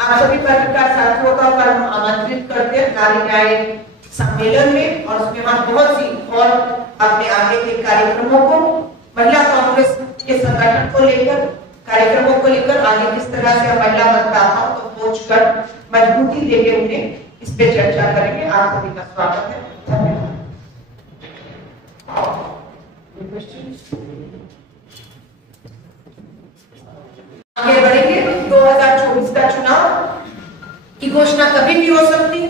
आप सभी पत्रकार साथियों का कल हम आमंत्रित करते हैं नारी न्याय सम्मेलन में, और उसमें हम बहुत सी और अपने आगे के कार्यक्रमों को, महिला कांग्रेस के संगठन को लेकर, कार्यक्रमों को लेकर आगे किस तरह से महिला मतदाताओं को पहुंचकर मजबूती देंगे, उन्हें इस पे चर्चा करेंगे। आप सभी का स्वागत है। धन्यवाद। आगे बढ़ेंगे। 2024 का चुनाव की घोषणा कभी भी हो सकती है।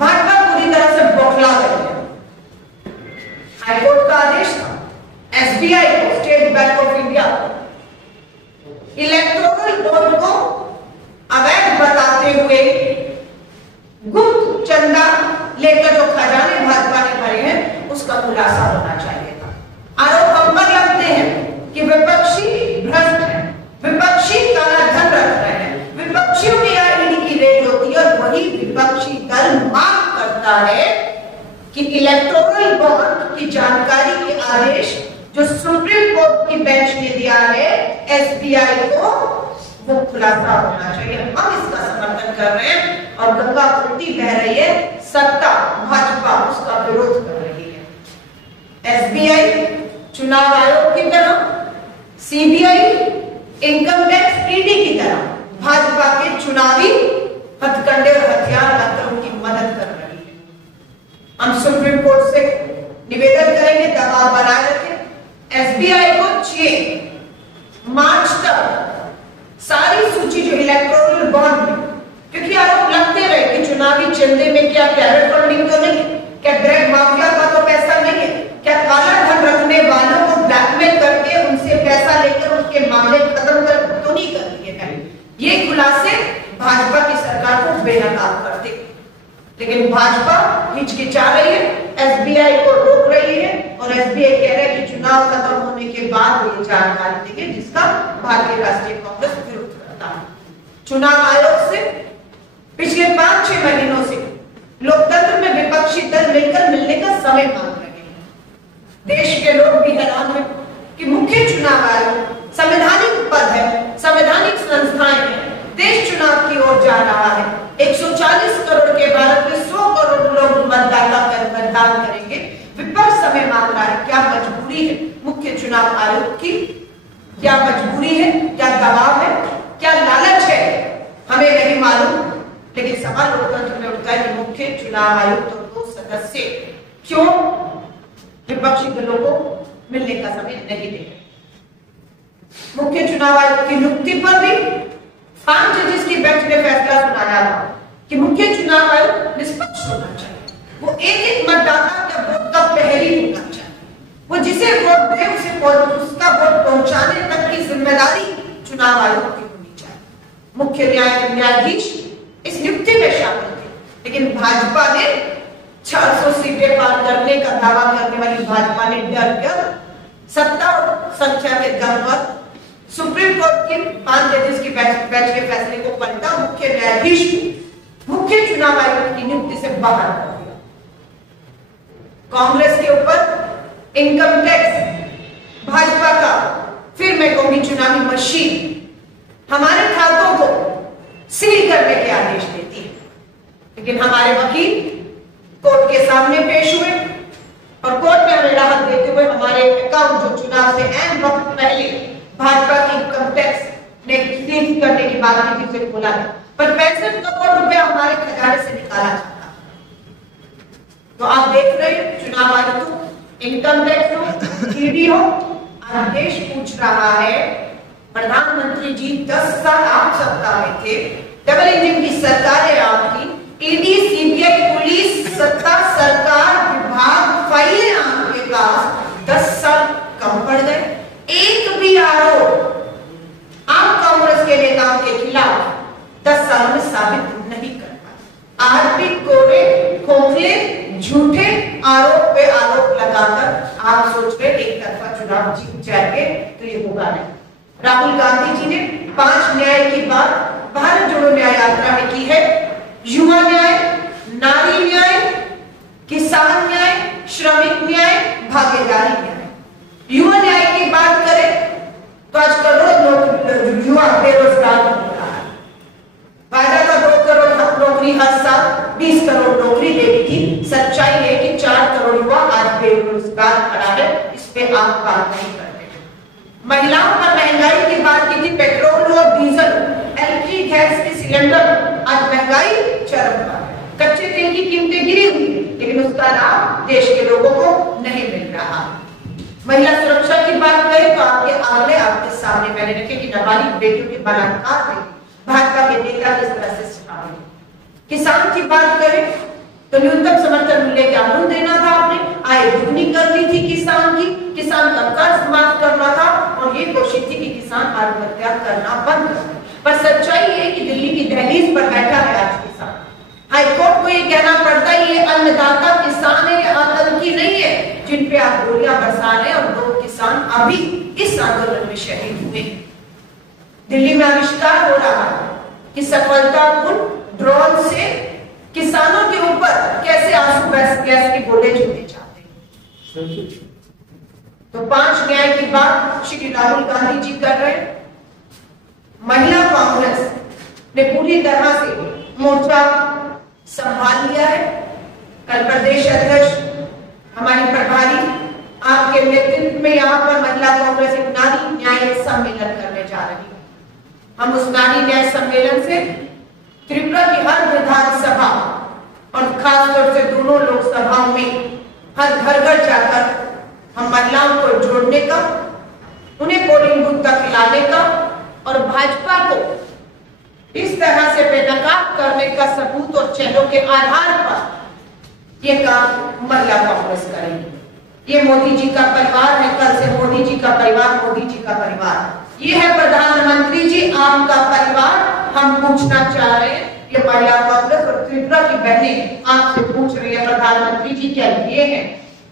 भाजपा पूरी तरह से बौखला गई है। हाईकोर्ट का आदेश था, एसबीआई को, state bank of India electoral board को अवैध बताते हुए गुप्त चंदा लेकर जो खजाने भाजपा ने भरे हैं उसका खुलासा होना चाहिए था। आरोप हम पर लगते हैं कि विपक्षी भ्रष्ट है, विपक्षी काला धन रख रहे हैं, विपक्षियों की ईडी की रेड होती है, और वही विपक्षी दल मांग करता है कि इलेक्टोरल बॉन्ड की जानकारी के आदेश जो सुप्रीम कोर्ट की बेंच ने दिया है एसबीआई को, वो खुलासा होना चाहिए। हम इसका समर्थन कर रहे हैं, और गंगा उल्टी बह रही है, सत्ता भाजपा उसका विरोध कर रही है। एसबीआई चुनाव आयोग की तरह, सीबीआई इनकम टैक्स ईडी की तरह भाजपा के चुनावी हथकंडे और हथियार लाकर उनकी मदद कर रही है। हम सुप्रीम कोर्ट से निवेदन करेंगे, दबाव बनाए रखें, एसबीआई को 6 मार्च तक सारी सूची जो इलेक्टोरल बॉन्ड में, क्योंकि आरोप लगते रहे कि चुनावी चंदे में क्या टेरर फंडिंग तो नहीं, क्या ड्रग माफिया का तो पैसा नहीं है, क्या काला धन रखने वालों को ब्लैकमेल करके उनसे पैसा लेकर उनके मामले खत्म कर तो नहीं कर दिए हैं। ये खुलासे भाजपा की सरकार को बेनकाब कर दे, लेकिन भाजपा हिचकिचा रही है, एसबीआई को रोक रही है, और एसबीआई कह रहा है कि चुनाव खत्म होने के बाद वो जानकारी देंगे, जिसका भारतीय राष्ट्रीय कांग्रेस विरोध करता है। चुनाव आयोग से पिछले 5-6 महीनों से लोकतंत्र में विपक्षी दल मिलकर मिलने का समय मांग रहे हैं। देश के लोग भी हैरान हैं कि मुख्य चुनाव आयोग संवैधानिक पद है, संवैधानिक संस्थाएं हैं, देश चुनाव की ओर जा रहा है। 140 करोड़ के भारत में 100 करोड़ लोग मतदाता कर मतदान करेंगे, विपक्ष समय मांग रहा है। क्या मजबूरी है मुख्य चुनाव आयोग की? क्या मजबूरी है? क्या दबाव है? क्या लालच है? हमें नहीं मालूम, लेकिन सवाल लोकतंत्र में उठता है कि मुख्य चुनाव आयोग तो 2 सदस्य क्यों विपक्षी दलों को मिलने का समय नहीं दे? मुख्य चुनाव आयोग की नियुक्ति पर भी 5 जजेस की बेंच ने फैसला सुनाया था कि मुख्य चुनाव आयोग निष्पक्ष होना चाहिए। वो एक मतदाता के वोट का पहली होना चाहिए। वो जिसे वोट दे उसे उसका वोट पहुंचाने तक की जिम्मेदारी चुनाव आयोग की होनी चाहिए। मुख्य न्यायाधीश इस नियुक्ति में शामिल थे, लेकिन भाजपा ने 400 सीटें पार करने का दावा करने वाली भाजपा ने डर कर सत्ता संख्या के दम पर सुप्रीम कोर्ट के 5 जजेस की बेंच के फैसले को पलटा, मुख्य न्यायाधीश को मुख्य चुनाव आयोग की नियुक्ति से बाहर कर दिया। कांग्रेस के ऊपर इनकम टैक्स भाजपा का, फिर मैं कहूंगी चुनावी मशीन, हमारे खातों को सील करने के आदेश देती है, लेकिन हमारे वकील कोर्ट के सामने पेश हुए और कोर्ट में हमें राहत देते हुए हमारे अकाउंट जो चुनाव से ऐन वक्त पहले भाजपा की इनकम टैक्स ने सील करने की बात की थी उसे खोला है, पर 65 करोड़ रुपया हमारे खजाने से निकाला जाता है। तो आप देख रहे हैं चुनाव आयोग हो, इनकम टैक्स हो, ईडी हो, आज देश पूछ रहा है, प्रधानमंत्री जी 10 साल आप सत्ता में थे, डबल इंजन की सरकार है आपकी, ईडी, सीबीआई, पुलिस, सत्ता, सरकार, विभाग, फाइलें आपके पास, 10 साल कम पड़ गए। एक भी आरोप आप कांग्रेस के नेताओं के खिलाफ 10 साल में साबित नहीं कर पाए। आज भी कोरे खोखले झूठे आरोप पे आरोप लगाकर आप सोच रहे एक तरफा चुनाव जीत जाएंगे, तो ये होगा नहीं। राहुल गांधी जी ने 5 न्याय की बात भारत जोड़ो न्याय यात्रा में की है। युवा न्याय, नारी न्याय, किसान न्याय, श्रमिक न्याय, भागीदारी न्याय। युवा न्याय 5 करोड़ युवा बेरोजगार हो रहा है। वायदा का 2 करोड़ नौकरी हर साल, 20 करोड़ नौकरी देगी थी। सच्चाई है कि 4 करोड़ युवा आज बेरोजगार खड़ा है। इस पे आप बात नहीं करते। महिलाओं पर महंगाई की बात की थी। पेट्रोल और डीजल, एलपीजी गैस के सिलेंडर, आज महंगाई चरम पर है। कच्चे तेल की कीमतें गिरी हुई, लेकिन उसका लाभ देश के लोगों को नहीं मिल रहा। महिला सुरक्षा की बात करें तो आपके सामने मैंने रखे कि नाबालिग बेटियों के बलात्कार में भाजपा के नेता किस तरह से शामिल। किसान की बात करें तो न्यूनतम समर्थन मूल्य का कानून देना था आपने, आय दुगनी कर दी थी किसान का कर्ज माफ करना था और ये कोशिश थी कि किसान आत्महत्या करना बंद कर। पर सच्चाई है कि दिल्ली की दहलीज पर बैठा है आज किसान। हाईकोर्ट को ये कहना पड़ता है ये अन्नदाता किसान है, ये आतंकी नहीं है जिन पे आप गोलियां बरसा रहे हैं। और 2 किसान अभी इस आंदोलन में शहीद हुए। दिल्ली में आविष्कार हो रहा है कि सफलतापूर्ण ड्रोन से किसानों के ऊपर कैसे आंसू गैस के गोले छोड़े जाते हैं। तो 5 न्याय की बात श्री राहुल गांधी जी कर रहे हैं। महिला कांग्रेस ने पूरी तरह से मोर्चा संभाल लिया है। कल प्रदेश अध्यक्ष हमारी प्रभारी आपके नेतृत्व में यहाँ पर महिला कांग्रेस एक नारी न्याय सम्मेलन करने जा रही है। हम उस नारी न्याय सम्मेलन से त्रिपुरा की हर विधानसभा और खासतौर से दोनों लोकसभाओं में हर घर जाकर हम महिलाओं को जोड़ने का, उन्हें पोलिंग बूथ तक लाने का और भाजपा को इस तरह से बेनकाब करने का सबूत और चेहरों के आधार पर यह काम महिला कांग्रेस करेगी। ये मोदी जी का परिवार है। कल से मोदी जी का परिवार, ये है प्रधानमंत्री जी आपका परिवार। हम पूछना चाह रहे हैं, ये महिला कांग्रेस और त्रिपुरा की बहनें आपसे पूछ रही है प्रधानमंत्री जी क्या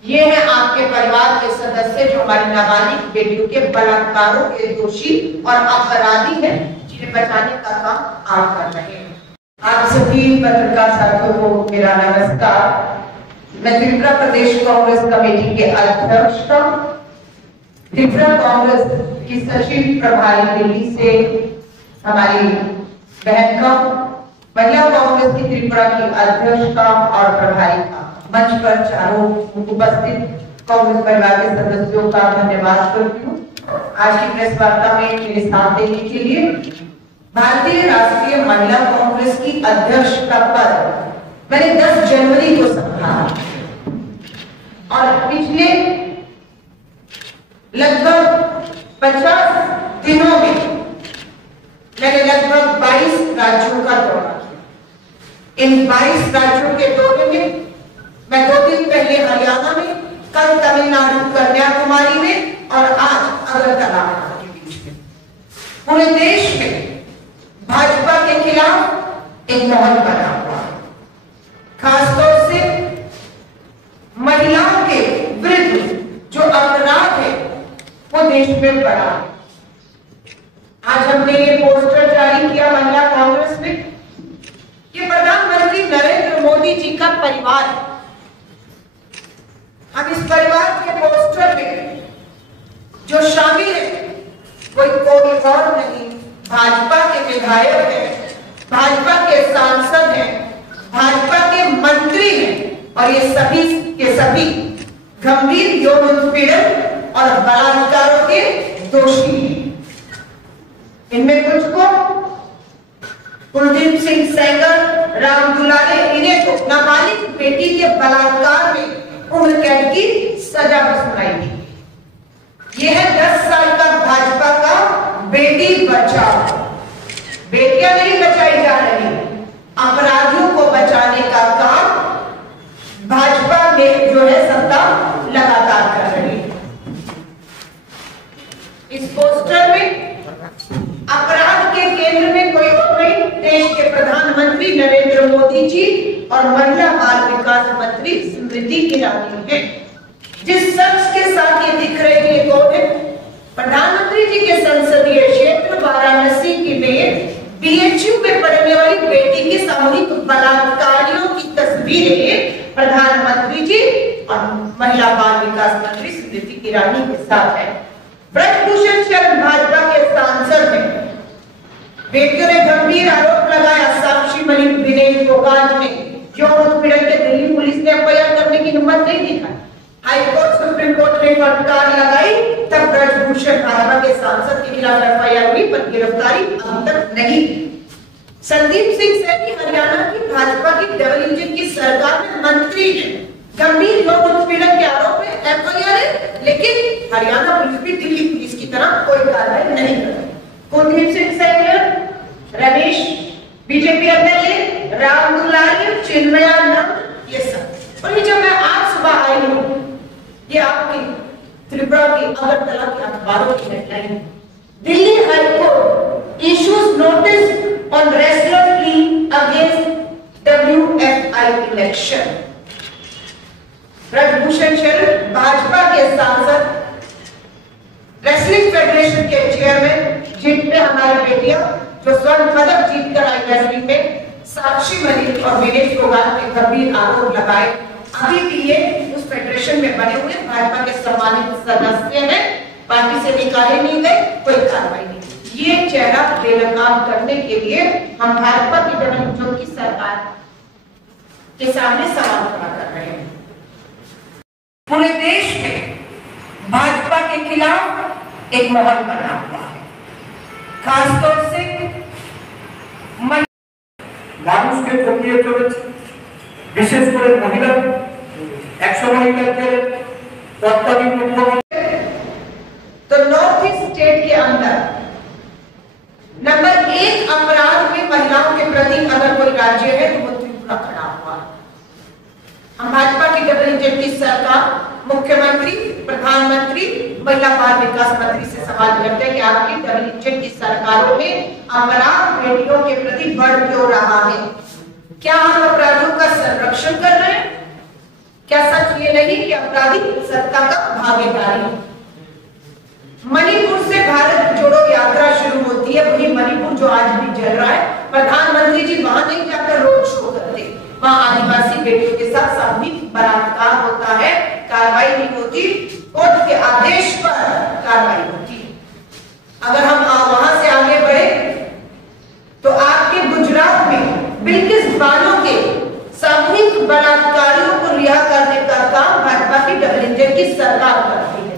ये है आपके परिवार के सदस्य जो हमारी नाबालिग बेटियों के बलात्कारों के दोषी और अपराधी हैं, जिन्हें बचाने का काम आप कर रहे हैं। आप सभी पत्रकार साथियों को मेरा नमस्कार। मैं त्रिपुरा प्रदेश कांग्रेस कमेटी के अध्यक्ष का, त्रिपुरा कांग्रेस की सचिव प्रभारी दिल्ली से हमारी बहन का, महिला कांग्रेस की त्रिपुरा की अध्यक्ष का और प्रभारी का, मंच पर चारों उपस्थित कांग्रेस परिवार के सदस्यों का धन्यवाद करती हूँ आज की प्रेस वार्ता में मेरे साथ देने के लिए। भारतीय राष्ट्रीय महिला कांग्रेस की अध्यक्ष का पद मैंने 10 जनवरी को संभाला और पिछले लगभग 50 दिनों में मैंने लगभग 22 राज्यों का दौरा किया। इन 22 राज्यों के दौरे में मैं 2 दिन पहले हरियाणा में, कल तमिलनाडु कन्याकुमारी में और आज अगरतला के बीच में। पूरे देश में भाजपा के खिलाफ एक माहौल बना हुआ, खासतौर से महिलाओं के विरुद्ध जो अपराध है वो देश में बढ़ा। आज हमने ये पोस्टर जारी किया महिला कांग्रेस में, ये प्रधानमंत्री नरेंद्र मोदी जी का परिवार है। हम इस परिवार के पोस्टर में जो शामिल है कोई और नहीं, भाजपा के विधायक हैं, भाजपा के सांसद हैं, भाजपा के मंत्री हैं और ये सभी के सभी गंभीर यौन उत्पीड़न और बलात्कारों के दोषी हैं। इनमें कुछ को कुलदीप सिंह सेंगर, राम दुलारे, इन्हें तो नाबालिग बेटी के बलात्कार में उम्र कैद की सजा सुनाई गई। यह है 10 साल का भाजपा का बेटी बचाओ। बेटियां नहीं बचाई जा रही, अपराधियों को बचाने का काम भाजपा में जो है सत्ता लगातार कर रही है। इस पोस्टर में अपराध के केंद्र में कोई और नहीं, देश के प्रधानमंत्री नरेंद्र मोदी जी और महिला बाल विकास मंत्री स्मृति ईरानी है। जिस शख्स के साथ ये दिख रहे हैं कौन है? प्रधानमंत्री जी के संसदीय क्षेत्र वाराणसी की में बीएचयू में पढ़ने वाली बेटी के सामूहिक बलात्कारियों की तस्वीरें प्रधानमंत्री जी और महिला बाल विकास मंत्री स्मृति ईरानी के साथ है। ब्रजभूषण शरण भाजपा के सांसद हैं, बेटियों ने गंभीर आरोप लगाया। साक्षी मलिक, दिनेश फोगाट ने यौन उत्पीड़न के दिल्ली पुलिस ने एफआईआर करने की हिम्मत नहीं दिखाई। हाईकोर्ट, सुप्रीम कोर्ट ने फटकार लगाई, तब ब्रजभूषण भाजपा के सांसद के खिलाफ एफआईआर हुई, पर गिरफ्तारी अभी तक नहीं। संदीप सिंह सैनी हरियाणा की भाजपा की डबल इंजन की सरकार में मंत्री हैं, गंभीर यौन उत्पीड़न के आरोप में एफआईआर है, लेकिन हरियाणा पुलिस भी दिल्ली पुलिस की तरह कोई कार्रवाई नहीं कर रही। कुलदीप सिंह सैनी, रमेश बीजेपी एमएलए, राम दुलारी, चिन्मयानंद, ये सब। और ये जब मैं आज सुबह आई हूँ, ये आपकी त्रिपुरा की अगरतला के अखबारों की headline, Delhi high court issues notice on wrestler plea against WFI election. Brij Bhushan Sharan Bhajpa के सांसद, रेसलिंग फेडरेशन के चेयरमैन, जिनपे हमारी बेटियां जो स्वर्ण पदक जीतकर आई रेसलिंग में, साक्षी मलिक और विनेश फोगाट ने गंभीर आरोप लगाए। अभी भी ये उस फेडरेशन में बने हुए भाजपा के सम्मानित सदस्य हैं, पार्टी से निकाले नहीं गए, कोई कार्रवाई नहीं। ये चेहरा बेनकाब करने के लिए हम भाजपा की डबल की सरकार के सामने सवाल खड़ा कर रहे हैं। पूरे देश में भाजपा के खिलाफ एक माहौल बना हुआ है, खासतौर से মানুষকে ঠকিয়ে চলেছে, বিশেষ করে মহিলা। একশো মহিলাকে তৎকালীন মুখ্যমন্ত্রী। तो नॉर्थ ईस्ट स्टेट के अंदर नंबर 1 अपराध में महिलाओं के प्रति अगर कोई राज्य है तो वो त्रिपुरा खड़ा हुआ है। हम भाजपा की डबल इंजन की सरकार, मुख्यमंत्री, प्रधानमंत्री, महिला बाल विकास मंत्री से सवाल करते हैं कि आपकी डबल इंजन की सरकारों में अपराध बेटियों के प्रति बढ़ क्यों रहा है? क्या हम अपराधियों का संरक्षण कर रहे हैं? क्या सच ये नहीं कि अपराधी सत्ता का भागीदारी है? मणिपुर से भारत जोड़ो यात्रा शुरू होती है, वही मणिपुर जो आज भी जल रहा है। प्रधानमंत्री जी वहां नहीं जाकर रोड शो करते, वहां आदिवासी बेटियों के साथ सामूहिक बलात्कार होता है, कार्रवाई नहीं होती, कोर्ट के आदेश पर कार्रवाई होती है। अगर हम वहां से आगे बढ़े तो आपके गुजरात में बिल्किस बानो के सामूहिक बलात्कारियों को रिहा करने का काम भाजपा की डबल इंजन की सरकार करती है।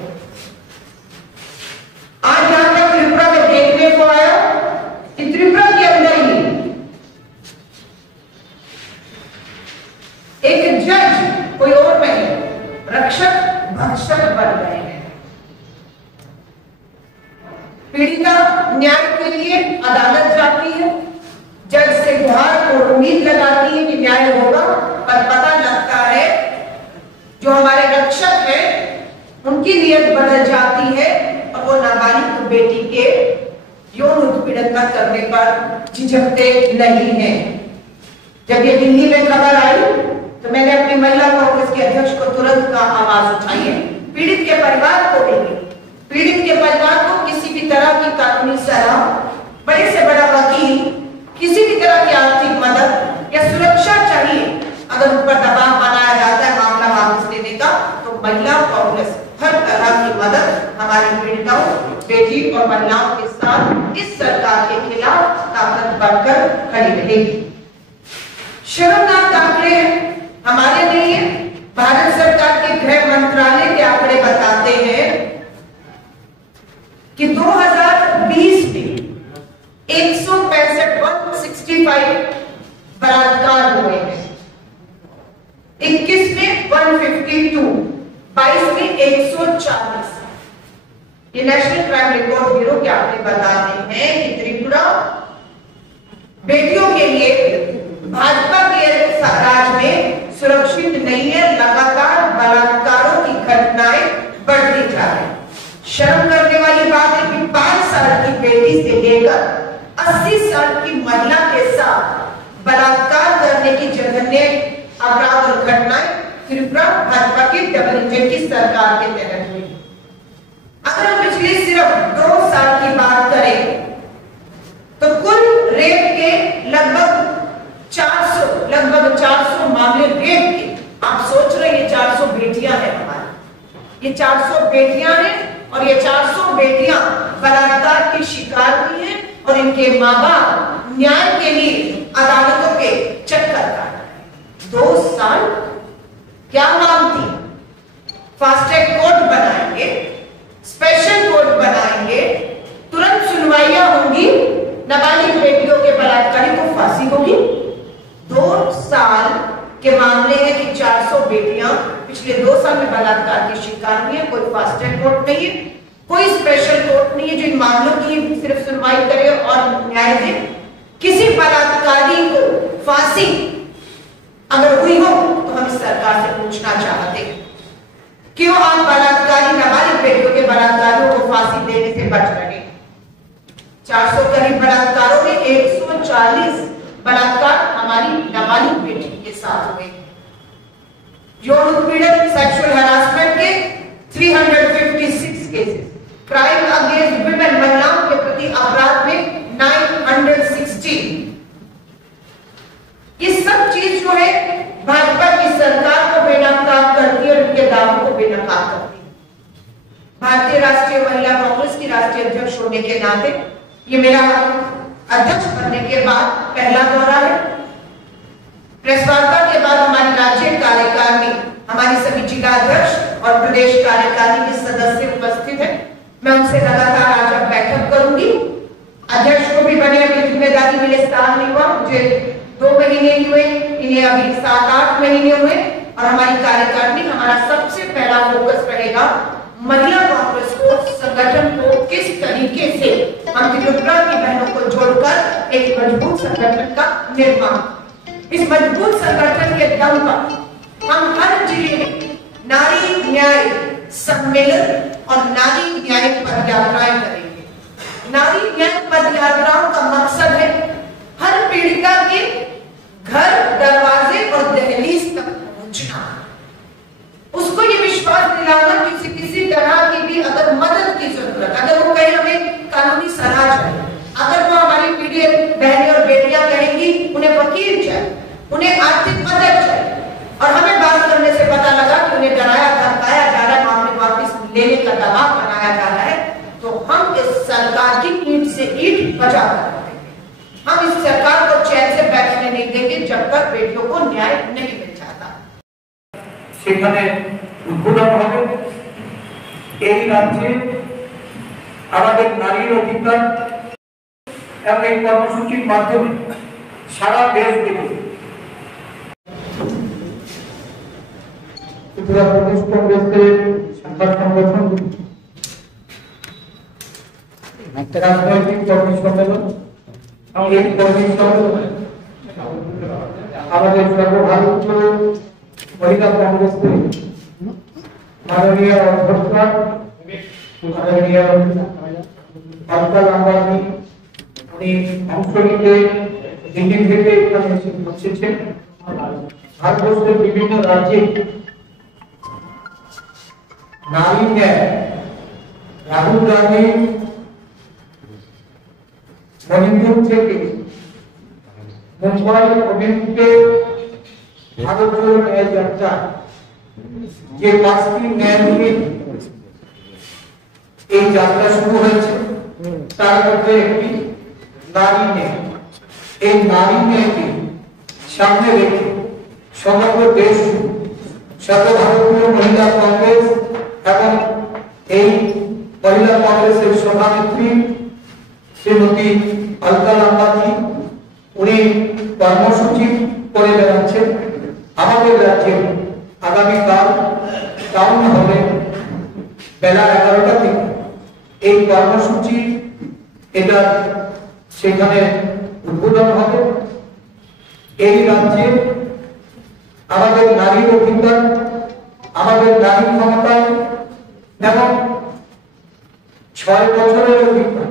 आज यहां तक त्रिपुरा में देखने को आया कि त्रिपुरा के अंदर ही एक जज, कोई और नहीं, रक्षक भक्षक बन गए हैं। पीड़िता न्याय के लिए अदालत जाती है, जज से गुहार को उम्मीद लगाती है कि न्याय होगा, पर पता लगता है जो हमारे रक्षक हैं उनकी नीयत बदल जाती है और वो नाबालिग बेटी के यौन उत्पीड़न का करने पर झिझकते नहीं हैं। जब ये दिल्ली में खबर आई तो मैंने अपने महिला कांग्रेस के अध्यक्ष को तुरंत कहा आवाज उठाइए, पीड़ित के परिवार को देंगे, पीड़ित के परिवार को किसी भी तरह की कानूनी सलाह, बड़े से बड़ा वकील, किसी भी तरह की आर्थिक मदद या सुरक्षा चाहिए। अगर उन पर दबाव बनाया जाता है मामला वापस लेने का, तो महिला कांग्रेस हर तरह की मदद हमारी पीड़िताओं, बेटी और महिलाओं के साथ इस सरकार के खिलाफ ताकत बढ़कर खड़ी रहेगी। शर्मनाक आंकड़े हमारे लिए भारत सरकार के गृह मंत्रालय के आंकड़े बताते हैं कि 2020 में 165 बलात्कार हुए हैं, 21 में 152, 22 में 140। ये नेशनल क्राइम रिकॉर्ड ब्यूरो के आंकड़े बताते हैं कि त्रिपुरा बेटियों के लिए भाजपा के राज में सुरक्षित नहीं है। लगातार बलात्कारों की घटनाएं बढ़ती जा रही। शर्म करने वाली बात है कि 5 साल की बेटी से लेकर 80 साल की महिला के साथ बलात्कार करने की जघन्य अपराध और घटनाएं त्रिपुरा भाजपा की डबल इंजन की सरकार के तहत हुई। अगर हम पिछले सिर्फ 2 साल की बात करें तो कुल रेप के लगभग 400 मामले रेप के। आप सोच रहे हैं 400 बेटियां हैं हमारी, ये 400 बेटियां हैं और ये 400 बेटियां बलात्कार की शिकार हुई हैं और इनके माँ बाप न्याय के लिए अदालतों के चक्कर काट रहे हैं। 2 साल क्या मांगती? फास्ट ट्रैक कोर्ट बनाएंगे, स्पेशल कोर्ट बनाएंगे, तुरंत सुनवाइयां होंगी, नाबालिग बेटियों के बलात्कारी को फांसी होगी। 2 साल के मामले हैं कि 400 बेटियां पिछले 2 साल में बलात्कार की शिकार हुई है। कोई फास्ट ट्रैक कोर्ट नहीं है, कोई स्पेशल कोर्ट नहीं है जो इन मामलों की सिर्फ सुनवाई करे और न्याय दे। किसी बलात्कारी को फांसी अगर हुई हो तो हम इस सरकार से पूछना चाहते हैं क्यों आप बलात्कारी नाबालिग बेटियों के बलात्कारियों को फांसी देने से बच रहे? 400 करीब बलात्कारों में 140 बलात्कार हमारी नाबालिग बेटी के साथ हुए। यौन उत्पीड़न सेक्सुअल हरासमेंट के 356 केसेस, क्राइम अगेंस्ट विमेन महिलाओं के प्रति अपराध में 916। ये सब चीज जो है भाजपा की सरकार को बेनकाब करती है और उनके दावों को बेनकाब करती है। भारतीय राष्ट्रीय महिला कांग्रेस की राष्ट्रीय अध्यक्ष होने के नाते ये मेरा अध्यक्ष बनने के बाद पहला दौरा है। प्रेस वार्ता के बाद हमारी राज्य कार्यकारिणी, हमारी सभी जिला अध्यक्ष और प्रदेश कार्यकारिणी के सदस्य उपस्थित हैं। मैं उनसे लगातार आज अब बैठक करूंगी। अध्यक्ष को भी बने अभी जिम्मेदारी मिले साल नहीं हुआ, मुझे 2 महीने ही हुए, इन्हें अभी 7-8 महीने हुए। और हमारी कार्यकारिणी, हमारा सबसे पहला फोकस रहेगा महिला कांग्रेस को, संगठन को किस तरीके से हम त्रिपुरा की बहनों को जोड़कर एक मजबूत संगठन का निर्माण। इस मजबूत संगठन के दम पर हम हर जिले में नारी न्याय सम्मेलन और नारी न्याय पदयात्राएं करेंगे। नारी न्याय पदयात्राओं का मकसद है हर पीड़िता के घर, दरवाजे और दहलीज तक पहुंचना, उसको ये विश्वास दिलाना कि उसे किसी तरह की भी अगर मदद की जरूरत, अगर वो कहे हमें कानूनी सलाह चाहिए, अगर वो हमारी पीड़ित बहनें और बेटियां कहेंगी उन्हें वकील चाहिए, उन्हें आर्थिक मदद चाहिए, और हमें बात करने से पता लगा कि उन्हें डराया धमकाया जा रहा है, मामले वापस लेने का दबाव बनाया जा रहा है, तो हम इस सरकार की ईंट से ईंट बजा कर रखेंगे। हम इस सरकार को चैन से बैठने नहीं देंगे जब तक बेटियों को न्याय नहीं मिल जाता। সেখানে উদ্বোধন হবে। এই রাজ্যে আমাদের নারীর অধিকার এবং এই কর্মসূচির মাধ্যমে সারা দেশ জুড়ে ত্রিপুরা প্রদেশ কংগ্রেসের শাখা সংগঠন রাজনৈতিক কর্মী সম্মেলন, এই কর্মী সম্মেলন আমাদের সর্বভারতীয় महिला कांग्रेस के माननीय अध्यक्ष माननीय अलका लांबा जी उन्हें अंश নিতে দিল্লি থেকে এখানে এসেছেন। ভারতবর্ষের বিভিন্ন রাজ্যে নারী ন্যায় রাহুল গান্ধী মণিপুর থেকে মুম্বাই অভিমুখে ভারত জোড়ো ন্যায় যাত্রা যে 5টি ন্যায় নিয়ে এই যাত্রা শুরু হয়েছে, তার মধ্যে একটি নারী ন্যায়। এই নারী ন্যায়কে সামনে রেখে সমগ্র দেশ সর্বভারতীয় মহিলা কংগ্রেস এবং এই মহিলা কংগ্রেসের সভানেত্রী শ্রীমতী अलका लांबा जी उन्हें কর্মসূচি করে বেড়াচ্ছেন। আমাদের রাজ্যে আগামীকাল টাউন হলে বেলা 11টা থেকে এই কর্মসূচি এটা সেখানে উদ্বোধন হবে। এই রাজ্যে আমাদের নারীর অধিকার, আমাদের নারী ক্ষমতা এবং 6 বছরের অধিকার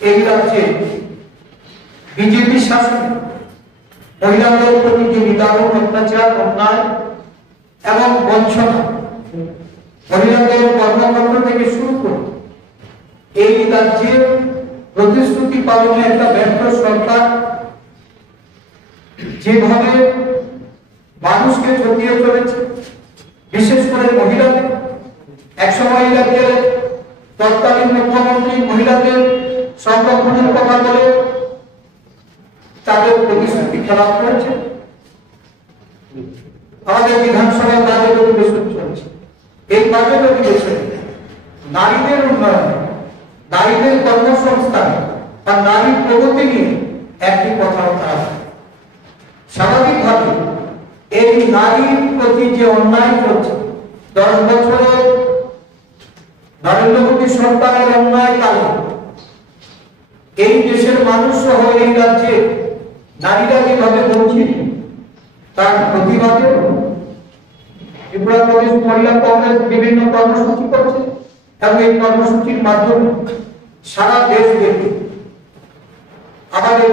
এই রাজ্যে বিজেপি শাসন মহিলাদের প্রতি যে নিদারুণ অত্যাচার, অন্যায় এবং বঞ্চনা, মহিলাদের কর্মকাণ্ড থেকে শুরু করে এই রাজ্যে প্রতিশ্রুতি পালনে একটা ব্যর্থ সরকার যেভাবে মানুষকে ঠকিয়ে চলেছে, বিশেষ করে মহিলাদের। একসময় রাজ্যের তৎকালীন মুখ্যমন্ত্রী মহিলাদের সংরক্ষণের কথা বলে তাদের প্রতিশ্রুতি খেলাপ করেছে। আমাদের বিধানসভায় বাজেট অধিবেশন চলছে। এই বাজেট অধিবেশনে নারীদের উন্নয়ন, নারীদের কর্মসংস্থান আর নারীর প্রগতি নিয়ে একটি কথা তারা স্বাভাবিকভাবে এই নারীর প্রতি যে অন্যায় চলছে, 10 বছরে নরেন্দ্র মোদী সরকারের অন্যায় কালে এই দেশের মানুষ সহ এই রাজ্যে নারীরা যেভাবে বঞ্চিত, তার প্রতিবাদে ত্রিপুরা প্রদেশ মহিলা কংগ্রেস বিভিন্ন কর্মসূচি করছে এবং এই কর্মসূচির মাধ্যমে সারা দেশ ব্যাপী আমাদের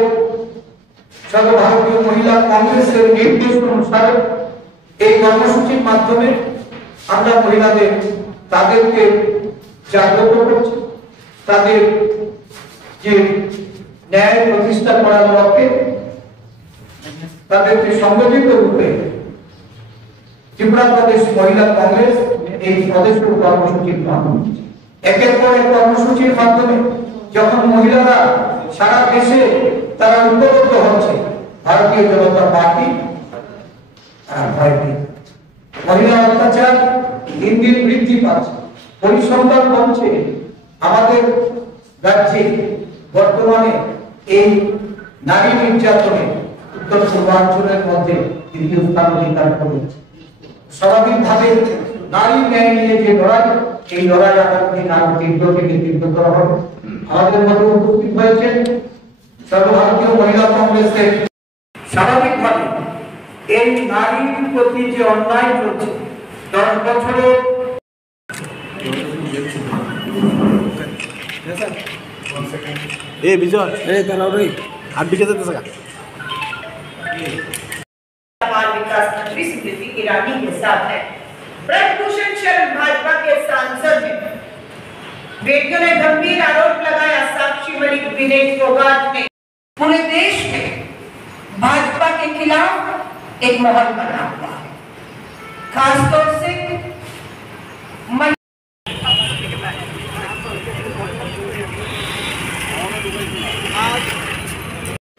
সর্বভারতীয় মহিলা কংগ্রেসের নির্দেশ অনুসারে এই কর্মসূচির মাধ্যমে আমরা মহিলাদের তাদেরকে জাগ্রত করছি, তাদের যে ন্যায় প্রতিষ্ঠা করার লক্ষ্যে তাদেরকে সংগঠিত রূপে ত্রিপুরা প্রদেশ মহিলা কংগ্রেস এই প্রদেশ কর্মসূচির মাধ্যমে একের পর এক কর্মসূচির মাধ্যমে যখন মহিলারা সারা দেশে তারা উপলব্ধ হচ্ছে, ভারতীয় জনতা পার্টি মহিলা অত্যাচার দিন দিন বৃদ্ধি পাচ্ছে, পরিসংখ্যান বলছে আমাদের রাজ্যে বর্তমানে এই নারী নির্যাতনে উত্তর পূর্বাঞ্চলের মধ্যে তৃতীয় স্থান অধিকার করেছে। স্বাভাবিকভাবে নারী ন্যায় নিয়ে যে লড়াই, এই লড়াই আগামী দিন আরো তীব্র থেকে তীব্রতর হবে। আমাদের মধ্যে উপস্থিত হয়েছেন সর্বভারতীয় মহিলা কংগ্রেসের। স্বাভাবিকভাবে এই নারীর প্রতি যে অন্যায় চলছে, 10 বছরে विजय आप भी कैसे सका विकास मंत्री स्मृति ईरानी के साथ है। ब्रजभूषण शरण भाजपा के सांसद हैं। बेटियों ने गंभीर आरोप लगाया, साक्षी मलिक, विनय फोगाट ने पूरे देश में भाजपा के खिलाफ एक माहौल बना हुआ है, खासतौर से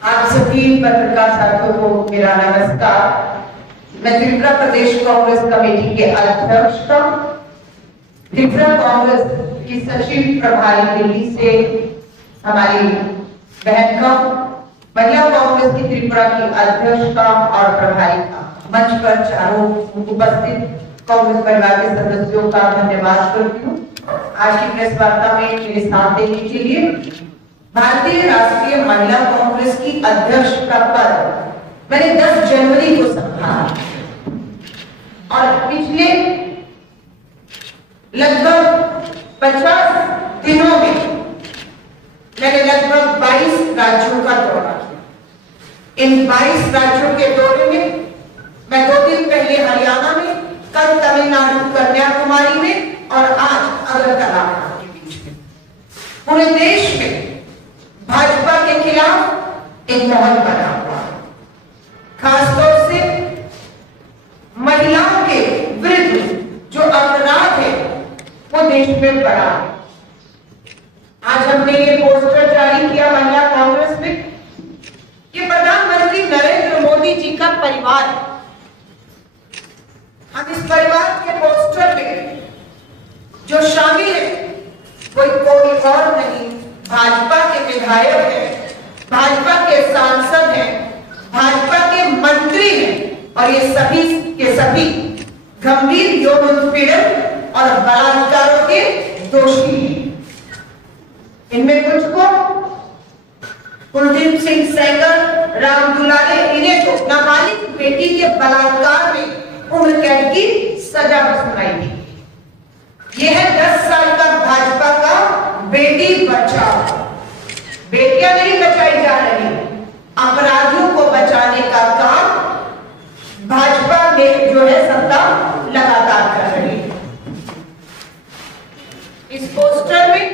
आप सभी पत्रकार साथियों को मेरा नमस्कार। मैं त्रिपुरा प्रदेश कांग्रेस कमेटी के अध्यक्ष, त्रिपुरा कांग्रेस की सचिव प्रभारी दिल्ली से हमारी बहन का, महिला कांग्रेस की त्रिपुरा की अध्यक्ष का और प्रभारी का, मंच पर चारों उपस्थित कांग्रेस परिवार के सदस्यों का धन्यवाद करती हूँ आज की प्रेस वार्ता में मेरे साथ देने के लिए। भारतीय राष्ट्रीय महिला कांग्रेस की अध्यक्ष का पद मैंने 10 जनवरी को संभाला और पिछले लगभग 50 दिनों में मैंने लगभग 22 राज्यों का दौरा किया। इन 22 राज्यों के दौरे में मैं 2 दिन पहले हरियाणा में, कल तमिलनाडु कन्याकुमारी में और आज अगरतला के बीच में पूरे देश में भाजपा के खिलाफ एक माहौल बना हुआ है, खासतौर से महिलाओं के विरुद्ध जो अपराध है वो देश में बढ़ा है। आज हमने ये पोस्टर जारी किया महिला कांग्रेस में, ये प्रधानमंत्री नरेंद्र मोदी जी का परिवार है। हम इस परिवार के पोस्टर में जो शामिल है कोई और नहीं, भाजपा के विधायक हैं, भाजपा के सांसद हैं, भाजपा के मंत्री हैं और ये सभी के सभी गंभीर यौन उत्पीड़न और बलात्कारों के दोषी हैं। इनमें कुछ को कुलदीप सिंह सेंगर, राम दुलारे, इन्हें तो नाबालिग बेटी के बलात्कार में उम्र कैद की सजा सुनाई गई। ये है 10 साल का भाजपा का बेटी बचाओ। बेटियां नहीं बचाई जा रही, अपराधियों को बचाने का काम भाजपा में जो है सत्ता लगातार कर रही है। इस पोस्टर में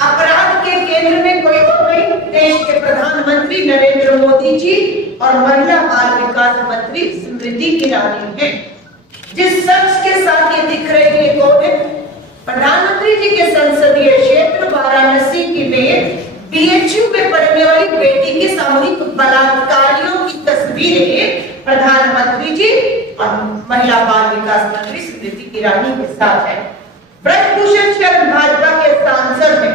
अपराध के केंद्र में कोई और नहीं, देश के प्रधानमंत्री नरेंद्र मोदी जी और महिला बाल विकास मंत्री स्मृति ईरानी है। जिस शख्स के साथ ये दिख रहे हैं कौन है? प्रधानमंत्री जी के संसदीय क्षेत्र वाराणसी की में बीएचयू में पढ़ने वाली बेटी के सामूहिक बलात्कारियों की तस्वीरें प्रधानमंत्री जी और महिला बाल विकास मंत्री स्मृति ईरानी के साथ है। ब्रजभूषण शरण भाजपा के सांसद ने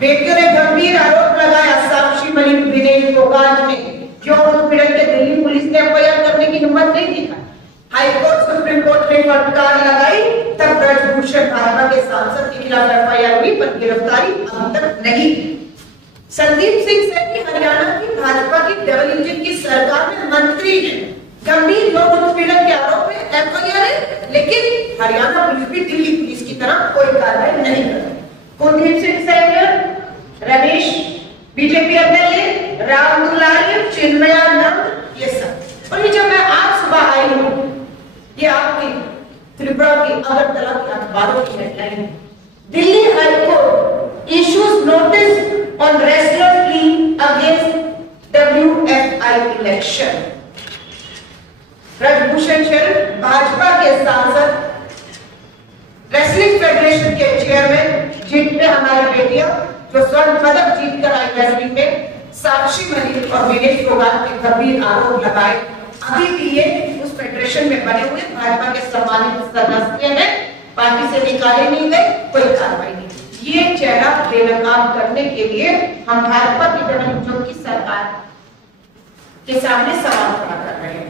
बेटियों ने गंभीर आरोप लगाया। साक्षी मलिक दिनेश फोगाट ने यौन उत्पीड़न के दिल्ली पुलिस ने एफआईआर करने की हिम्मत नहीं दिखाई। हाईकोर्ट सुप्रीम कोर्ट ने फटकार लगाई, तब ब्रजभूषण भाजपा के सांसद के खिलाफ एफआईआर हुई पर गिरफ्तारी अब तक नहीं। संदीप सिंह सैनी हरियाणा की भाजपा की डबल इंजन की सरकार में मंत्री हैं। गंभीर यौन उत्पीड़न के आरोप में एफआईआर है, लेकिन हरियाणा पुलिस भी दिल्ली पुलिस की तरह कोई कार्रवाई नहीं कर रही। कुलदीप सिंह सेंगर, रमेश बीजेपी एमएलए, राम दुलारी, चिन्मयानंद, ये सब। और ये जब मैं आज सुबह आई हूँ, ये आपकी त्रिपुरा की अगरतला के अखबारों की हेडलाइन है। Delhi high court issues notice on wrestler plea against WFI election. Brij Bhushan Sharan Bhajpa के सांसद, रेसलिंग फेडरेशन के चेयरमैन, जिनपे हमारी बेटियां जो स्वर्ण पदक जीत कर आई रेसलिंग में, साक्षी मलिक और विनेश फोगाट ने गंभीर आरोप लगाए। अभी भी ये उस फेडरेशन में बने हुए भाजपा के सम्मानित सदस्य हैं, पार्टी से निकाले नहीं गए, कोई कार्रवाई नहीं। ये चेहरा बेनकाब करने के लिए हम भाजपा की डबल इंजन की सरकार के सामने सवाल खड़ा कर रहे हैं।